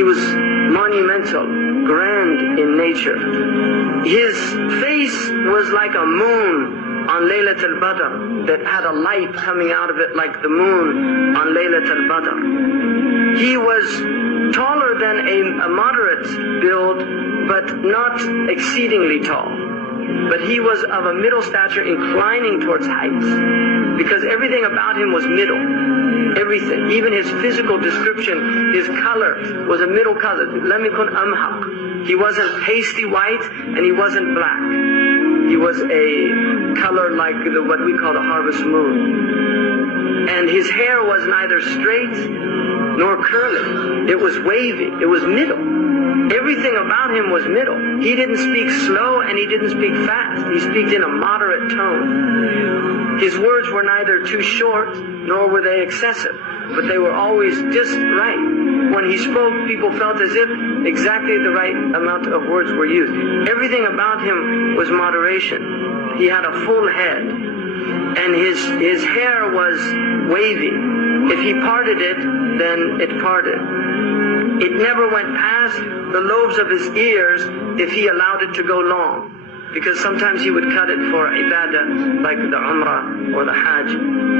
He was monumental, grand in nature. His face was like a moon on Laylat al-Badr that had a light coming out of it like the moon on Laylat al-Badr. He was taller than a moderate build, but not exceedingly tall. But he was of a middle stature inclining towards height, because everything about him was middle. Everything, even his physical description, his color was a middle color. Lam yakun amhaq. He wasn't pasty white and he wasn't black. He was a color like what we call the harvest moon. And his hair was neither straight nor curly. It was wavy. It was middle. Everything about him was middle. He didn't speak slow and he didn't speak fast. He spoke in a moderate tone. His words were neither too short nor were they excessive, but they were always just right. When he spoke, people felt as if exactly the right amount of words were used. Everything about him was moderation. He had a full head, and his hair was wavy. If he parted it, then it parted. It never went past the lobes of his ears if he allowed it to go long. Because sometimes he would cut it for ibadah, like the umrah or the hajj,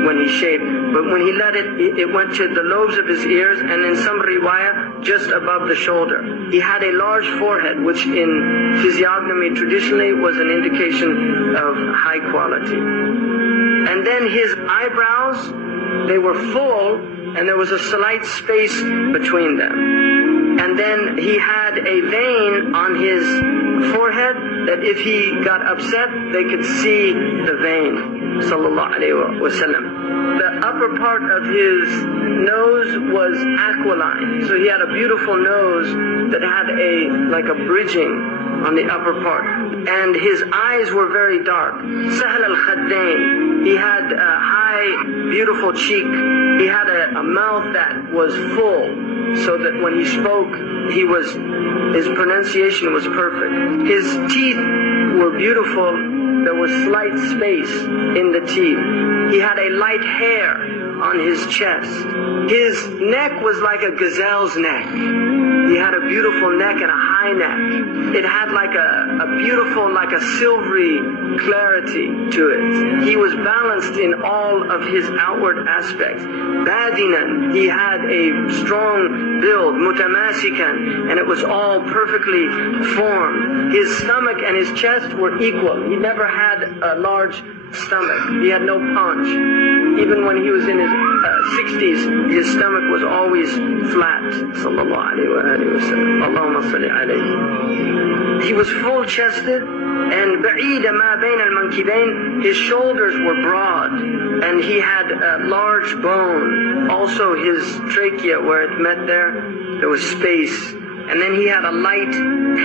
when he shaved. But when he let it went to the lobes of his ears, and in some riwayah, just above the shoulder. He had a large forehead, which in physiognomy traditionally was an indication of high quality. And then his eyebrows, they were full, and there was a slight space between them. And then he had a vein on his forehead that if he got upset, they could see the vein, sallallahu alayhi wa sallam. The upper part of his nose was aquiline, so he had a beautiful nose that had like a bridging on the upper part. And his eyes were very dark. Sahl al-Khaddain. He had a high, beautiful cheek. He had a mouth that was full, so that when he spoke, his pronunciation was perfect. His teeth were beautiful. There was slight space in the teeth. He had a light hair on his chest. His neck was like a gazelle's neck. He had a beautiful neck and a high neck. It had like a beautiful, like a silvery clarity to it. He was balanced in all of his outward aspects. Badinan, he had a strong build, mutamasikan, and it was all perfectly formed. His stomach and his chest were equal. He never had a large stomach. He had no punch. Even when he was in his 60s, his stomach was always flat. Sallallahu alayhi wa sallam. Allahumma salli alayhi. He was full-chested, and ba'id ma bayn al-mankibayn, his shoulders were broad, and he had a large bone. Also his trachea, where it met there was space. And then he had a light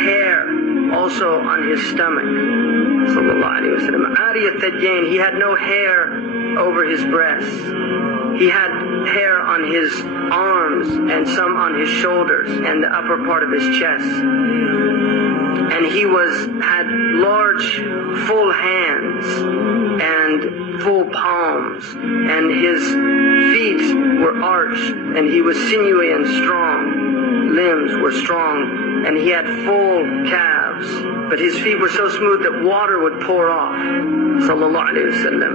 hair also on his stomach. Sallallahu alayhi wa sallam. Ariyat Thajjain, he had no hair over his breasts. He had hair on his arms and some on his shoulders and the upper part of his chest. And he had large, full hands and full palms, and his feet were arched, and he was sinewy and strong. Limbs were strong, and he had full calves, but his feet were so smooth that water would pour off. Sallallahu alayhi wa sallam.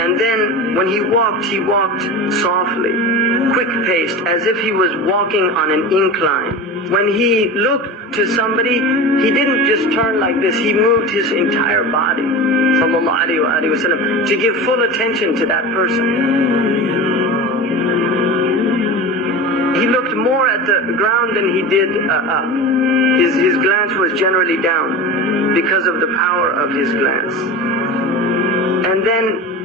And then when he walked softly, quick-paced, as if he was walking on an incline. When he looked to somebody, he didn't just turn like this, he moved his entire body, sallallahu alayhi wa sallam, to give full attention to that person. He looked more at the ground than he did up. His glance was generally down because of the power of his glance. And then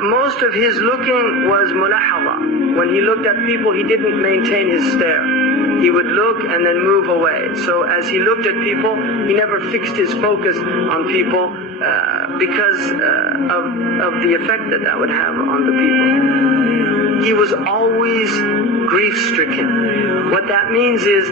most of his looking was mulahadha. When he looked at people, he didn't maintain his stare. He would look and then move away. So as he looked at people, he never fixed his focus on people because of the effect that would have on the people. He was always grief-stricken. What that means is